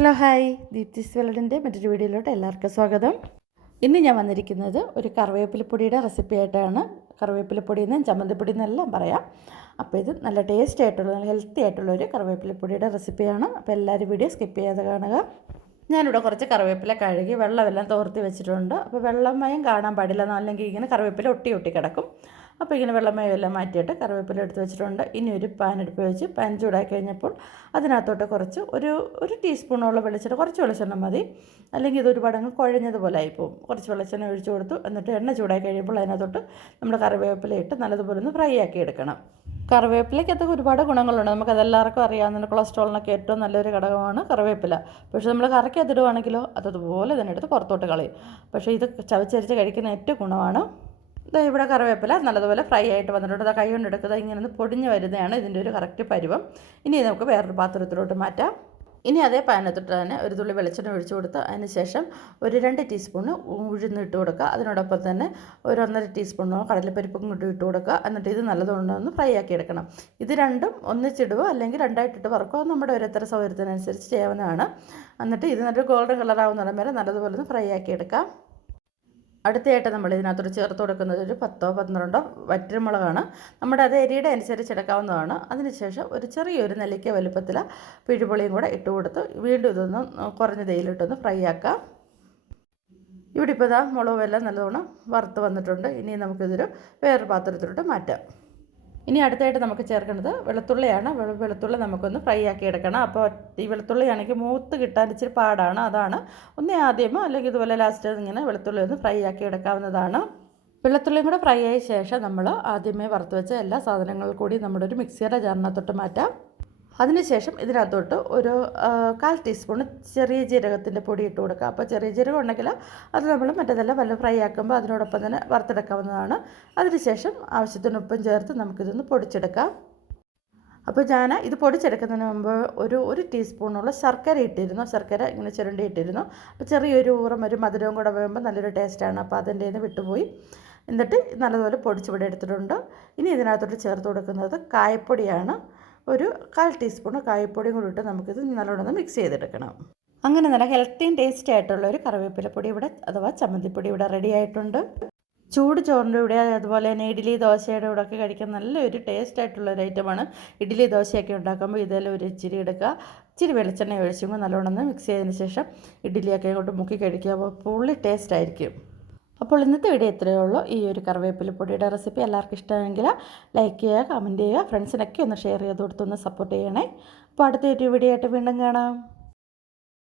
Hello hi Deepthi's വേൾഡിന്റെ മറ്റൊരു വീഡിയോയിലോട്ട് എല്ലാവർക്കും സ്വാഗതം. ഇന്ന് ഞാൻ വന്നിരിക്കുന്നത് ഒരു കറിവേപ്പിലപ്പൊടിയുടെ റെസിപ്പി ആയിട്ടാണ്. കറിവേപ്പിലപ്പൊടി എന്നും ചമ്മന്തിപ്പൊടി എന്നെല്ലാം പറയാം. അപ്പോൾ ഇത് നല്ല ടേസ്റ്റ് ആയിട്ടുള്ള നല്ല ഹെൽത്തി ആയിട്ടുള്ള ഒരു കറിവേപ്പിലപ്പൊടിയുടെ റെസിപ്പിയാണ് അപ്പോൾ എല്ലാവരും വീഡിയോ സ്കിപ്പ് ചെയ്യാതെ കാണുക. ഞാനിവിടെ കുറച്ച് കറിവേപ്പില കഴുകി വെള്ളമെല്ലാം തോർത്തി വെച്ചിട്ടുണ്ട്. അപ്പോൾ വെള്ളം വെള്ളമയം കാണാൻ പാടില്ല. അല്ലെങ്കിൽ ഇങ്ങനെ കറിവേപ്പില ഒട്ടി ഒട്ടി കിടക്കും. അപ്പോൾ ഇങ്ങനെ വെള്ളമയം എല്ലാം മാറ്റിയിട്ട് കറിവേപ്പില എടുത്ത് വെച്ചിട്ടുണ്ട്. ഇനി ഒരു പാൻ എടുപ്പ് വെച്ച് പാൻ ചൂടാക്കി കഴിഞ്ഞപ്പോൾ അതിനകത്തോട്ട് കുറച്ച് ഒരു ഒരു ടീസ്പൂണോളം വെളിച്ചെണ്ണ കുറച്ച് വെളിച്ചെണ്ണ മതി. അല്ലെങ്കിൽ ഇത് ഒരുപാട് അങ്ങ് കുഴഞ്ഞതുപോലെ ആയിപ്പോവും. കുറച്ച് വെളിച്ചെണ്ണ ഒഴിച്ച് കൊടുത്തു. എന്നിട്ട് എണ്ണ ചൂടാക്കി കഴിയുമ്പോൾ അതിനകത്തോട്ട് നമ്മൾ കറിവേപ്പില ഇട്ട് നല്ലതുപോലെ ഒന്ന് ഫ്രൈ ആക്കി എടുക്കണം. കറിവേപ്പിലയ്ക്കകത്ത് ഒരുപാട് ഗുണങ്ങളുണ്ട്. നമുക്ക് അതെല്ലാവർക്കും അറിയാവുന്ന കൊളസ്ട്രോളിനൊക്കെ ഏറ്റവും നല്ലൊരു ഘടകമാണ് കറിവേപ്പില. പക്ഷേ നമ്മൾ കറക്കി അതിടുവാണെങ്കിലോ അതുപോലെ തന്നെ എടുത്ത് പുറത്തോട്ട് കളയും. പക്ഷേ ഇത് ചവച്ചരിച്ച് കഴിക്കുന്ന ഏറ്റവും ഗുണമാണ് ദാ ഇവിടെ കറിവേപ്പില നല്ലതുപോലെ ഫ്രൈ ആയിട്ട് വന്നിട്ടുണ്ട് അത് കൈ കൊണ്ട് എടുക്കുന്നത് ഇങ്ങനെ പൊടിഞ്ഞ് വരുന്നതാണ് ഇതിന്റെ ഒരു കറക്റ്റ് പരുവം. ഇനി നമുക്ക് വേറൊരു പാത്രത്തിലോട്ട് മാറ്റാം. ഇനി അതേ പാനത്തിട്ട് തന്നെ ഒരു തുള്ളി വെളിച്ചെണ്ണ ഒഴിച്ചു കൊടുത്ത് അതിന് ശേഷം ഒരു രണ്ട് ടീസ്പൂണ് ഉഴുന്നിട്ട് കൊടുക്കുക. അതിനോടൊപ്പം തന്നെ ഒരു ഒന്നര ടീസ്പൂണോ കടലപ്പരിപ്പും കൂടി ഇട്ട് കൊടുക്കുക. എന്നിട്ട് ഇത് നല്ലതുകൊണ്ട് ഒന്ന് ഫ്രൈ ആക്കി എടുക്കണം. ഇത് രണ്ടും ഒന്നിച്ചിടുക അല്ലെങ്കിൽ രണ്ടായിട്ടിട്ട് വറക്കുക നമ്മുടെ ഓരോരുത്തര സൗകര്യത്തിനനുസരിച്ച് ചെയ്യാവുന്നതാണ്. എന്നിട്ട് ഇത് നല്ലൊരു ഗോൾഡൻ കളറാവുന്നിടം വരെ നല്ലതുപോലെ ഒന്ന് ഫ്രൈ ആക്കി എടുക്കാം. അടുത്തതായിട്ട് നമ്മൾ ഇതിനകത്തോട് ചേർത്ത് കൊടുക്കുന്നത് ഒരു പത്തോ പന്ത്രണ്ടോ വറ്റൽമുളകാണ്. നമ്മുടെ അത് എരിയുടെ അനുസരിച്ച് എടുക്കാവുന്നതാണ്. അതിനുശേഷം ഒരു ചെറിയൊരു നെല്ലിക്ക വലുപ്പത്തിൽ പിഴുപുളിയും കൂടെ ഇട്ട് കൊടുത്ത് വീണ്ടും ഇതൊന്ന് കുറഞ്ഞ തേയിലിട്ടൊന്ന് ഫ്രൈ ആക്കാം. ഇവിടെ ഇപ്പോൾ ഇതാ മുളകുമെല്ലാം നല്ലവണ്ണം വറുത്ത് വന്നിട്ടുണ്ട്. ഇനി നമുക്കിതൊരു വേറൊരു പാത്രത്തിലോട്ട് മാറ്റാം. ഇനി അടുത്തായിട്ട് നമുക്ക് ചേർക്കേണ്ടത് വെളുത്തുള്ളിയാണ്. വെളുത്തുള്ളി നമുക്കൊന്ന് ഫ്രൈ ആക്കി എടുക്കണം. അപ്പോൾ ഈ വെളുത്തുള്ളി ആണെങ്കിൽ മൂത്ത് കിട്ടാൻ ഇച്ചിരി പാടാണ്. അതാണ്. ഒന്ന് ആദ്യമോ അല്ലെങ്കിൽ ഇതുപോലെ ലാസ്റ്റ് ഇങ്ങനെ വെളുത്തുള്ളി ഒന്ന് ഫ്രൈ ആക്കി എടുക്കാവുന്നതാണ്. വെളുത്തുള്ളിയും കൂടെ ഫ്രൈ ആയ ശേഷം നമ്മൾ ആദ്യമേ വറുത്ത് വെച്ച എല്ലാ സാധനങ്ങളും കൂടി നമ്മുടെ ഒരു മിക്സിയുടെ ജാറിനകത്തോട്ട് മാറ്റാം. അതിനുശേഷം ഇതിനകത്തോട്ട് ഒരു കാൽ ടീസ്പൂൺ ചെറിയ ജീരകത്തിന്റെ പൊടി ഇട്ട് കൊടുക്കുക. അപ്പോൾ ചെറിയ ജീരകം ഉണ്ടെങ്കിൽ അത് നമ്മൾ മറ്റേതെല്ലാം വല്ല ഫ്രൈ ആക്കുമ്പോൾ അതിനോടൊപ്പം തന്നെ വറുത്തെടുക്കാവുന്നതാണ്. അതിനുശേഷം ആവശ്യത്തിന് ഉപ്പും ചേർത്ത് നമുക്കിതൊന്ന് പൊടിച്ചെടുക്കാം. അപ്പോൾ ഞാൻ ഇത് പൊടിച്ചെടുക്കുന്നതിന് മുമ്പ് ഒരു ഒരു ടീസ്പൂണുള്ള ശർക്കര ഇട്ടിരുന്നു. ശർക്കര ഇങ്ങനെ ചുരുണ്ടി ഇട്ടിരുന്നു. അപ്പോൾ ചെറിയൊരു ഊറം ഒരു മധുരവും കൂടെ വരുമ്പോൾ നല്ലൊരു ടേസ്റ്റാണ്. അപ്പോൾ അതിന്റെ നിന്ന് വിട്ടുപോയി. എന്നിട്ട് നല്ലതുപോലെ പൊടിച്ചിവിടെ എടുത്തിട്ടുണ്ട്. ഇനി ഇതിനകത്തോട്ട് ചേർത്ത് കൊടുക്കുന്നത് കായപ്പൊടിയാണ്. ഒരു കാൽ ടീസ്പൂൺ കായപ്പൊടിയും കൂടി ഇട്ട് നമുക്കിത് നല്ലോണം മിക്സ് ചെയ്തെടുക്കണം. അങ്ങനെ നല്ല ഹെൽത്തിയും ടേസ്റ്റി ആയിട്ടുള്ള ഒരു കറിവേപ്പിലപ്പൊടി ഇവിടെ അഥവാ ചമ്മന്തിപ്പൊടി ഇവിടെ റെഡി ആയിട്ടുണ്ട്. ചൂട് ചോറിന്റെ കൂടെ അതുപോലെ തന്നെ ഇഡ്ഡലി ദോശയുടെ കൂടെ ഒക്കെ കഴിക്കാൻ നല്ലൊരു ടേസ്റ്റ് ആയിട്ടുള്ള ഒരു ഐറ്റമാണ് ഇഡ്ഡലി ദോശയൊക്കെ ഉണ്ടാക്കുമ്പോൾ ഇതെല്ലാം ഒരു ഇച്ചിരി എടുക്കുക. ഇച്ചിരി വെളിച്ചെണ്ണ ഒഴിച്ചുമ്പോൾ നല്ലോണം മിക്സ് ചെയ്തതിന് ശേഷം ഇഡ്ഡലിയൊക്കെ ഇങ്ങോട്ട് മുക്കി കഴിക്കുക. അപ്പോൾ പുള്ളി ടേസ്റ്റ് ആയിരിക്കും. അപ്പോൾ ഇന്നത്തെ വീഡിയോ ഇത്രയേ ഉള്ളൂ. ഈ ഒരു കറിവേപ്പില പൊടിയുടെ റെസിപ്പി എല്ലാവർക്കും ഇഷ്ടമെങ്കിൽ ലൈക്ക് ചെയ്യുക കമന്റ് ചെയ്യുക ഫ്രണ്ട്സിനൊക്കെ ഒന്ന് ഷെയർ ചെയ്ത് കൊടുത്തൊന്ന് സപ്പോർട്ട് ചെയ്യണേ. അപ്പോൾ അടുത്ത ഒരു വീഡിയോ ആയിട്ട് വീണ്ടും കാണാം.